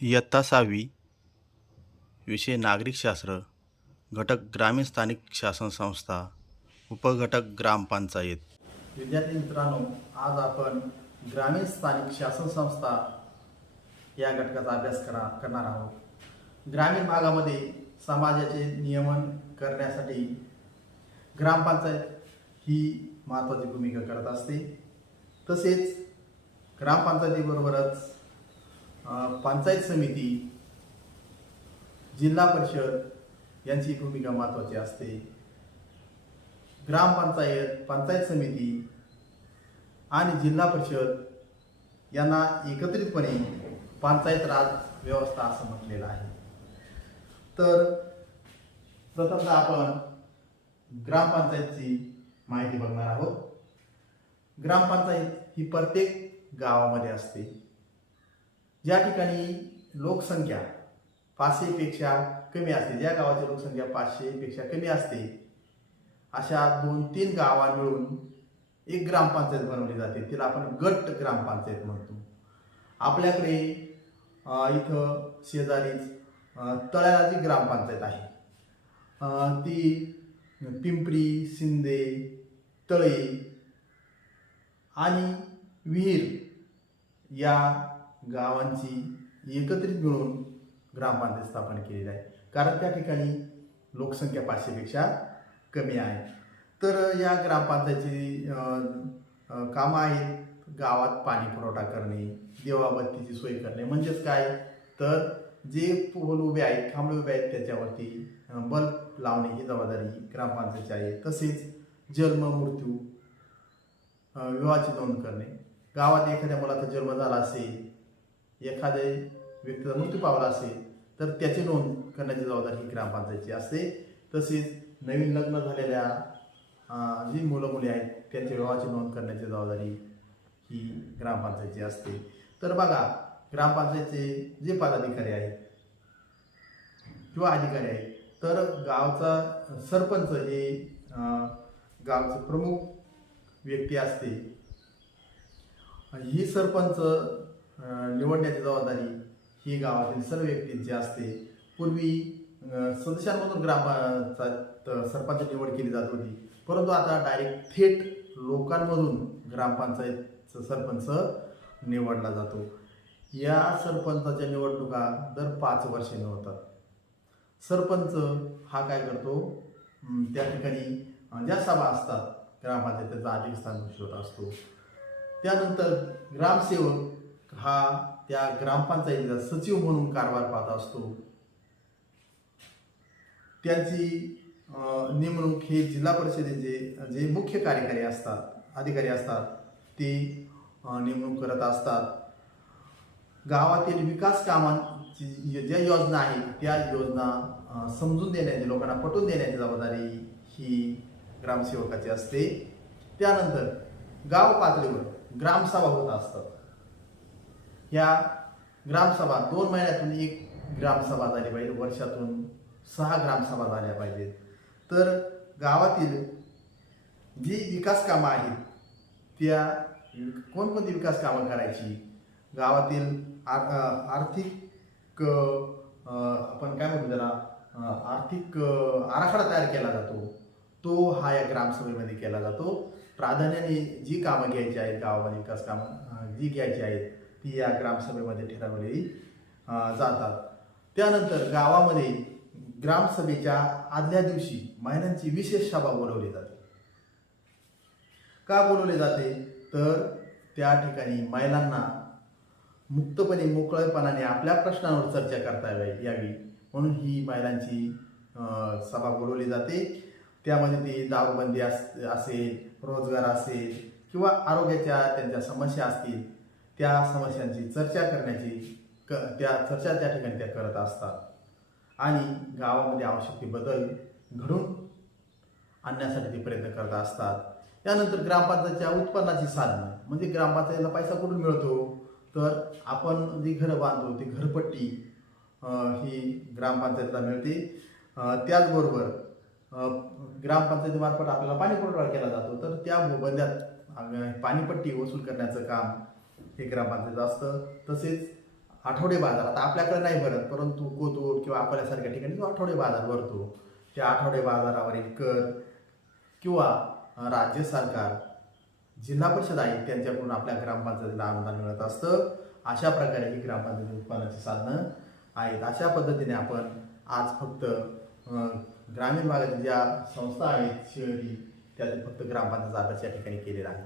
इयत्ता 6वी विषय नागरिकशास्त्र घटक ग्रामीण स्थानिक शासन संस्था उपघटक ग्रामपंचायत. विद्यार्थी मित्रांनो, आज आपण ग्रामीण स्थानिक शासन संस्था या घटकाचा अभ्यास करणार आहोत. ग्रामीण भागामध्ये समाजाचे नियमन करण्यासाठी ग्रामपंचायत ही महत्त्वाची भूमिका करत असते. तसेच ग्रामपंचायतीबरोबरच पंचायत समिती, जिल्हा परिषद यांची भूमिका महत्त्वाची असते. ग्रामपंचायत, पंचायत समिती आणि जिल्हा परिषद यांना एकत्रितपणे पंचायत राज व्यवस्था असं म्हटलेलं आहे. तर प्रथमतः आपण ग्रामपंचायतची माहिती बघणार आहोत. ग्रामपंचायत ही प्रत्येक गावामध्ये असते. ज्या ठिकाणी लोकसंख्या 500पेक्षा कमी असते, ज्या गावाची लोकसंख्या 500पेक्षा कमी असते, अशा 2-3 गावा मिळून एक ग्रामपंचायत बनवली जाते. तिला आपण गट ग्रामपंचायत म्हणतो. आपल्याकडे इथं शेजारीच तळ्याची ग्रामपंचायत आहे. ती पिंपरी, शिंदे, तळे आणि विहीर या गावांची एकत्रित मिळून ग्रामपंचायत स्थापन केलेली आहे, कारण त्या ठिकाणी लोकसंख्या 500पेक्षा कमी आहे. तर या ग्रामपंचायतीची कामं आहेत गावात पाणी पुरवठा करणे, दिवाबत्तीची सोय करणे. म्हणजेच काय, तर जे पोल उभे आहेत, खांबे उभे आहेत, त्याच्यावरती बल्ब लावणे ही जबाबदारी ग्रामपंचायतीची आहे. तसेच जन्म, मृत्यू, विवाहाची नोंद करणे. गावात एखाद्या मुलाचा जन्म झाला असेल, एखाद्या व्यक्तीचा मृत्यू पावला असेल, तर त्याची नोंद करण्याची जबाबदारी ही ग्रामपंचायतीची असते. तसेच नवीन लग्न झालेल्या जी मुलं मुली आहेत त्यांच्या विवाहाची नोंद करण्याची जबाबदारी ही ग्रामपंचायतीची असते. तर बघा, ग्रामपंचायतीचे जे पदाधिकारी आहेत किंवा अधिकारी आहेत, तर गावचा सरपंच हे गावचे प्रमुख व्यक्ती असते. ही सरपंच निवडण्याची जबाबदारी ही गावातील सर्व व्यक्तींची असते. पूर्वी सदस्यांमधून सरपंच निवड केली जात होती, परंतु आता डायरेक्ट थेट लोकांमधून ग्रामपंचायतचा सरपंच निवडला जातो. या सरपंचाच्या निवडणुका दर 5 वर्षांनी होतात. सरपंच हा काय करतो, त्या ठिकाणी ज्या सभा असतात ग्रामपंचायतीचा अधिष्ठान होत असतो. त्यानंतर ग्रामसेवक हा त्या ग्रामपंचायतीचा सचिव म्हणून कारभार पाहत असतो. त्यांची नेमणूक हे जिल्हा परिषदेचे जे मुख्य कार्यकारी असतात, अधिकारी असतात, ते नेमणूक करत असतात. गावातील विकास कामांची ज्या योजना आहेत त्या योजना समजून देण्याची, लोकांना पटवून देण्याची जबाबदारी ही ग्रामसेवकाची असते. त्यानंतर गाव पातळीवर ग्रामसभा होत असतात. या ग्रामसभा 2 महिन्यातून एक ग्रामसभा झाली पाहिजे, वर्षातून 6 ग्रामसभा झाल्या पाहिजेत. तर गावातील जी विकास कामं आहेत त्या कोणकोणती विकास कामं करायची, गावातील आर्थिक आपण काय म्हणतो त्याला, आर्थिक आराखडा तयार केला जातो. तो हा या ग्रामसभेमध्ये केला जातो. प्राधान्याने जी कामं घ्यायची आहेत, गावामध्ये विकास कामं जी घ्यायची आहेत ती या ग्रामसभेमध्ये ठरवलेली जातात. त्यानंतर गावामध्ये ग्रामसभेच्या आदल्या दिवशी महिलांची विशेष सभा बोलवली जाते. का बोलवली जाते, तर त्या ठिकाणी महिलांना मुक्तपणे, मोकळेपणाने आपल्या प्रश्नांवर चर्चा करता यावी म्हणून ही महिलांची सभा बोलवली जाते. त्यामध्ये ती दारूबंदी असेल, रोजगार असेल किंवा आरोग्याच्या त्यांच्या समस्या असतील, त्या समस्यांची चर्चा करण्याची त्या ठिकाणी त्या करत असतात आणि गावामध्ये आवश्यक ते बदल घडून आणण्यासाठी ते प्रयत्न करत असतात. त्यानंतर ग्रामपंचायतीच्या उत्पन्नाची साधनं, म्हणजे ग्रामपंचायतीला पैसा कुठून मिळतो, तर आपण जी घरं बांधतो ती घरपट्टी ही ग्रामपंचायतीला मिळते. त्याचबरोबर ग्रामपंचायतीमार्फत आपल्याला पाणी पुरवठा केला जातो, तर त्या मोबदल्यात पाणीपट्टी वसूल करण्याचं काम हे ग्रामपंचायत असतं. तसेच आठवडे बाजार आता आपल्याकडे नाही भरत, परंतु कोथरूड किंवा अकोल्यासारख्या ठिकाणी जो आठवडे बाजार भरतो, त्या आठवडे बाजारावरील कर किंवा राज्य सरकार, जिल्हा परिषद आहे त्यांच्याकडून आपल्या ग्रामपंचायतीला अनुदान मिळत असतं. अशा प्रकारे ही ग्रामपंचायती उत्पन्नाची साधनं आहेत. अशा पद्धतीने आपण आज फक्त ग्रामीण भागातील ज्या संस्था आहेत शहरी, त्यातील फक्त ग्रामपंचायत अभ्यास या ठिकाणी केलेला आहे.